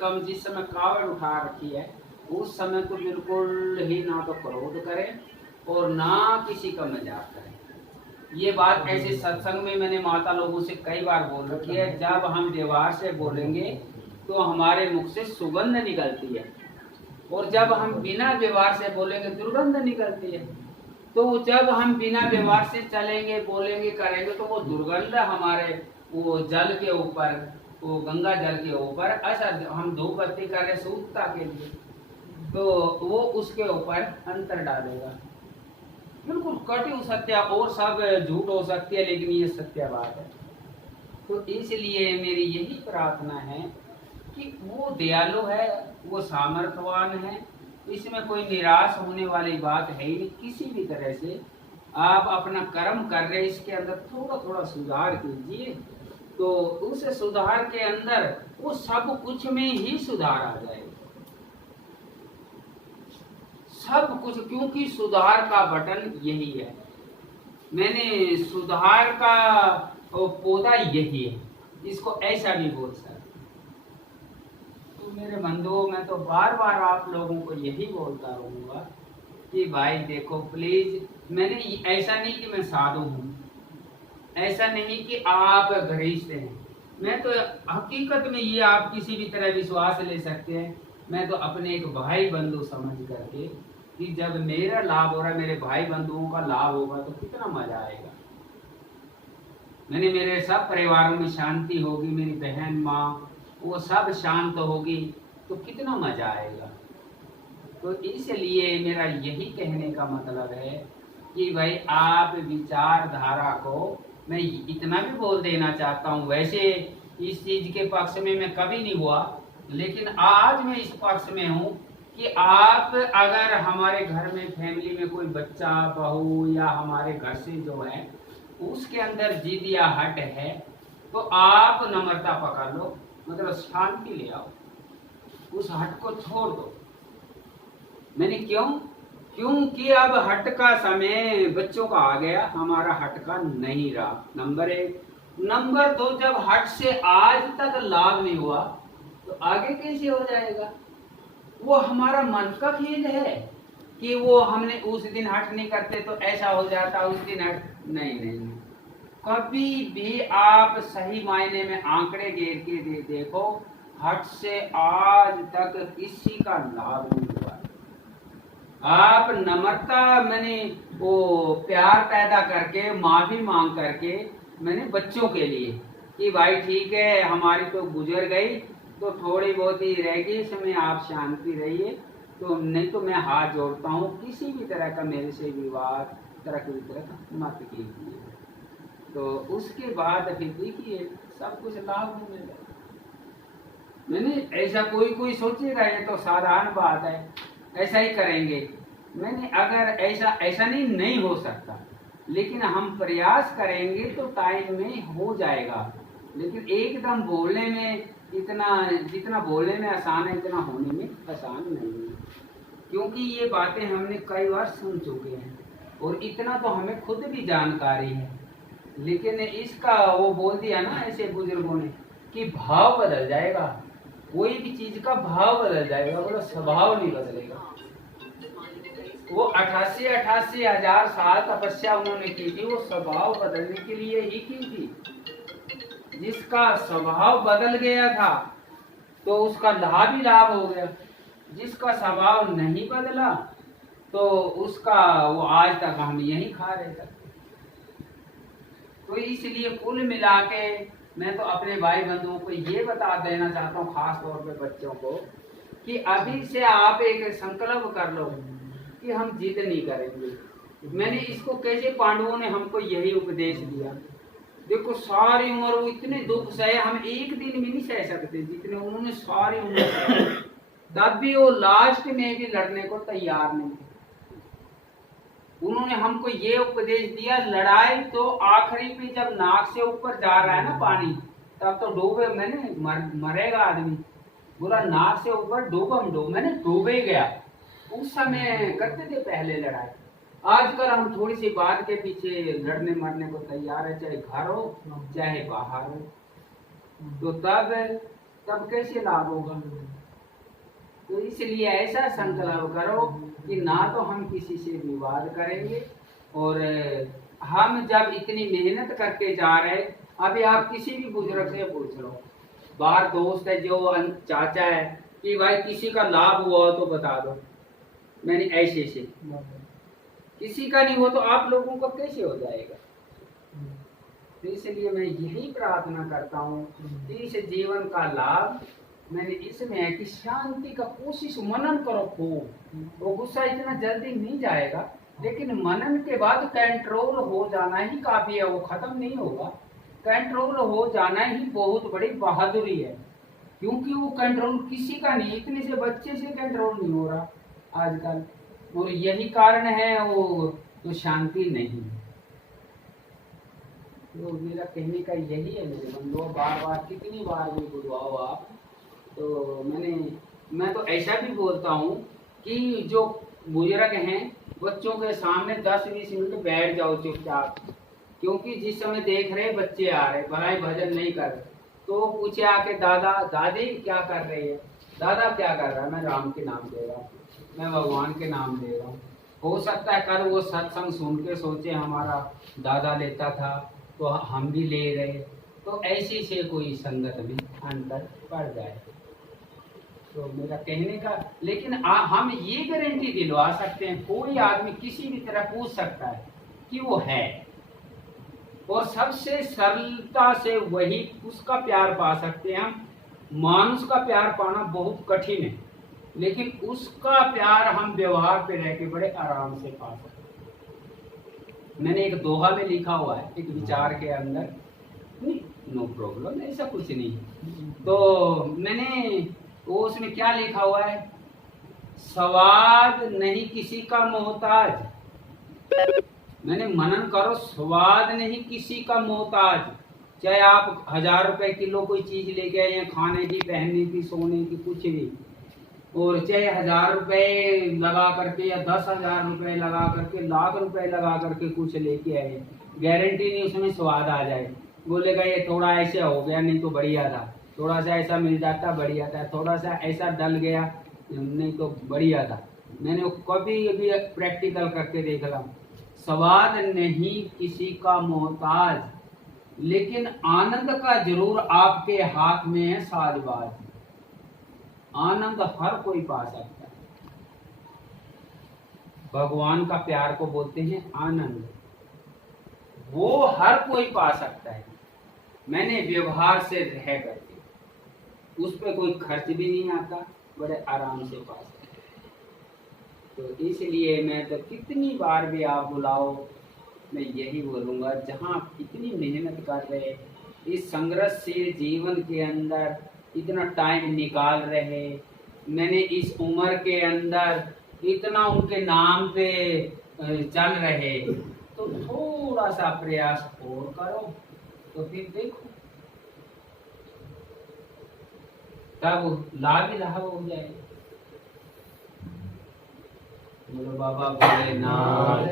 कम जिस समय कावड़ उठा रखी है उस समय तो बिल्कुल ही ना तो क्रोध करें और ना किसी का मजाक करें। ये बात ऐसे सत्संग में मैंने माता लोगों से कई बार बोल रखी है। जब हम व्यवहार से बोलेंगे तो हमारे मुख से सुगंध निकलती है और जब हम बिना व्यवहार से बोलेंगे दुर्गंध निकलती है। तो जब हम बिना व्यवहार से चलेंगे बोलेंगे करेंगे तो वो दुर्गंध हमारे वो जल के ऊपर, वो गंगा जल के ऊपर, ऐसा हम धूप बत्ती कर रहे शुद्धता के लिए, तो वो उसके ऊपर अंतर डालेगा। बिल्कुल कटु सत्य और सब झूठ हो सकती है लेकिन ये सत्य बात है। तो इसलिए मेरी यही प्रार्थना है कि वो दयालु है, वो सामर्थ्यवान है, इसमें कोई निराश होने वाली बात है ही नहीं। किसी भी तरह से आप अपना कर्म कर रहे इसके अंदर थोड़ा थोड़ा सुधार कीजिए तो उस सुधार के अंदर वो सब कुछ में ही सुधार आ जाएगा, सब कुछ। क्योंकि सुधार का बटन यही है, मैंने सुधार का पौधा यही है, इसको ऐसा भी बोल सकते। तो मेरे बंधुओं मैं तो बार बार आप लोगों को यही बोलता रहूंगा कि भाई देखो प्लीज, मैंने ऐसा नहीं कि मैं साधु हूँ, ऐसा नहीं कि आप घनिष्ठ हैं, मैं तो हकीकत में ये आप किसी भी तरह विश्वास ले सकते हैं। मैं तो अपने एक भाई बंधु समझ करके कि जब मेरा लाभ हो रहा है मेरे भाई बंधुओं का लाभ होगा तो कितना मजा आएगा। मेरे सब परिवारों में शांति होगी, मेरी बहन माँ वो सब शांत होगी तो कितना मजा आएगा। तो इसलिए मेरा यही कहने का मतलब है कि भाई आप विचारधारा को, मैं इतना भी बोल देना चाहता हूँ, वैसे इस चीज के पक्ष में मैं कभी नहीं हुआ लेकिन आज मैं इस पक्ष में हूँ कि आप अगर हमारे घर में फैमिली में कोई बच्चा बहू या हमारे घर से जो है उसके अंदर जिद या हट है तो आप नम्रता पकड़ लो, मतलब शांति ले आओ, उस हट को छोड़ दो। मैंने क्योंकि अब हट का समय बच्चों का आ गया, हमारा हट का नहीं रहा, नंबर 1। नंबर 2, जब हट से आज तक लाभ नहीं हुआ तो आगे कैसे हो जाएगा। वो हमारा मन का खेल है कि वो हमने उस दिन हट नहीं करते तो ऐसा हो जाता, उस दिन हट नहीं। कभी भी आप सही मायने में आंकड़े गिर के देखो, हट से आज तक किसी का लाभ नहीं हुआ। आप नम्रता, मैंने वो प्यार पैदा करके माफी मांग करके मैंने बच्चों के लिए कि भाई ठीक है हमारी तो गुजर गई तो थोड़ी बहुत ही रहेगी, इसमें आप शांति रहिए, तो नहीं तो मैं हाथ जोड़ता हूँ किसी भी तरह का मेरे से विवाद तरक वितरक मत कीजिए। तो उसके बाद फिर देखिए सब कुछ लाभ में मिल जाएगा। मैंने ऐसा कोई सोचेगा ये तो साधारण बात है, ऐसा ही करेंगे। मैंने अगर ऐसा नहीं हो सकता, लेकिन हम प्रयास करेंगे तो टाइम में हो जाएगा। लेकिन एकदम बोलने में जितना बोलने में आसान है इतना होने में आसान नहीं है, क्योंकि ये बातें हमने कई बार सुन चुके हैं और इतना तो हमें खुद भी जानकारी है। लेकिन इसका वो बोल दिया ना ऐसे बुजुर्गों ने कि भाव बदल जाएगा, कोई भी चीज का भाव बदल जाएगा, बोलो स्वभाव नहीं बदलेगा। वो 88 हजार साल तपस्या उन्होंने की थी, वो स्वभाव बदलने के लिए ही की थी। जिसका स्वभाव बदल गया था तो उसका लाभ ही लाभ हो गया, जिसका स्वभाव नहीं बदला तो उसका वो आज तक हम यही खा रहे थे। तो इसलिए कुल मिला के मैं तो अपने भाई बंधुओं को ये बता देना चाहता हूँ, खास तौर पे बच्चों को, कि अभी से आप एक संकल्प कर लो कि हम जिद नहीं करेंगे। मैंने इसको कैसे, पांडवों ने हमको यही उपदेश दिया। देखो सारी उम्र वो इतने दुख सहे, हम एक दिन भी नहीं सह सकते जितने उन्होंने सारी उम्र सहे, तब भी वो लास्ट में भी लड़ने को तैयार नहीं थे। उन्होंने हमको ये उपदेश दिया, लड़ाई तो आखिरी पे जब नाक से ऊपर जा रहा है ना पानी, तब तो डूबे, मैंने मरेगा आदमी, बोला नाक से ऊपर डूबम मैंने डूबे गया। उस समय करते थे पहले लड़ाई। आजकल हम थोड़ी सी बात के पीछे लड़ने मरने को तैयार है, चाहे घर हो चाहे बाहर हो। तो तब तब कैसे लाभ होगा? तो इसलिए ऐसा संकल्प करो कि ना तो हम किसी से विवाद करेंगे, और हम जब इतनी मेहनत करके जा रहे, अभी आप किसी भी बुजुर्ग से पूछ लो, बाहर दोस्त है जो चाचा है कि भाई किसी का लाभ हुआ हो तो बता दो, मैंने ऐसे से, किसी का नहीं हो तो आप लोगों का कैसे हो जाएगा? तो इसलिए मैं यही प्रार्थना करता हूँ कि इस जीवन का लाभ मैंने इसमें है कि शांति का कोशिश मनन करो खूब। वो गुस्सा इतना जल्दी नहीं जाएगा, लेकिन मनन के बाद कंट्रोल हो जाना ही काफी है, वो खत्म नहीं होगा। कंट्रोल हो जाना ही बहुत बड़ी बहादुरी है, क्योंकि वो कंट्रोल किसी का नहीं, इतने से बच्चे से कंट्रोल नहीं हो रहा आजकल, और यही कारण है वो तो शांति नहीं। तो मेरा कहने का यही है मेरे बंधुओं, बार बार कितनी बार भी बुलवाओ आप, तो मैं तो ऐसा भी बोलता हूँ कि जो बुजुर्ग हैं बच्चों के सामने 10-20 मिनट बैठ जाओ चुपचाप, क्योंकि जिस समय देख रहे बच्चे आ रहे भलाई भजन नहीं कर रहे, तो पूछे आके दादा दादी क्या कर रही है, दादा क्या कर रहा है, मैं राम के नाम दे रहा हूँ, मैं भगवान के नाम ले रहा हूँ। हो सकता है कल वो सत्संग सुन के सोचे हमारा दादा लेता था तो हम भी ले रहे, तो ऐसी से कोई संगत में अंतर पड़ जाए। तो मेरा कहने का, लेकिन हम ये गारंटी दिलवा सकते हैं, कोई आदमी किसी भी तरह पूछ सकता है कि वो है, और सबसे सरलता से वही उसका प्यार पा सकते हैं हम। मानुष का प्यार पाना बहुत कठिन है, लेकिन उसका प्यार हम व्यवहार पे रह के बड़े आराम से पा सकते हैं। मैंने एक दोहा में लिखा हुआ है, एक विचार के अंदर, नहीं नो प्रॉब्लम, ऐसा कुछ नहीं, तो मैंने वो उसमें क्या लिखा हुआ है, स्वाद नहीं किसी का मोहताज। मैंने मनन करो, स्वाद नहीं किसी का मोहताज, चाहे आप 1000 रुपए किलो कोई चीज लेके आए हैं, खाने की, पहनने की, सोने की, कुछ भी, और चाहे 1000 रुपए लगा करके या 10,000 रुपए लगा करके, लाख रुपए लगा करके कुछ लेके आए, गारंटी नहीं उसमें स्वाद आ जाए। बोलेगा ये थोड़ा ऐसे हो गया, नहीं तो बढ़िया था, थोड़ा सा ऐसा मिल जाता बढ़िया था, थोड़ा सा ऐसा डल गया नहीं तो बढ़िया था। मैंने वो कभी भी प्रैक्टिकल करके देख ला, स्वाद नहीं किसी का मोहताज, लेकिन आनंद का जरूर आपके हाथ में है साजबाज। आनंद हर कोई पा सकता है, भगवान का प्यार को बोलते हैं आनंद, वो हर कोई पा सकता है। मैंने व्यवहार से रह करके, उस पर कोई खर्च भी नहीं आता, बड़े आराम से पा सकते हैं। तो इसलिए मैं तो कितनी बार भी आप बुलाओ, मैं यही बोलूँगा, जहाँ आप इतनी मेहनत कर रहे, इस संघर्षशील जीवन के अंदर इतना टाइम निकाल रहे, मैंने इस उम्र के अंदर इतना उनके नाम पे चल रहे, तो थोड़ा सा प्रयास और करो, तो फिर देखो तब लाभ ही लाभ हो जाएगा। बोलो बाबा भोलेनाथ।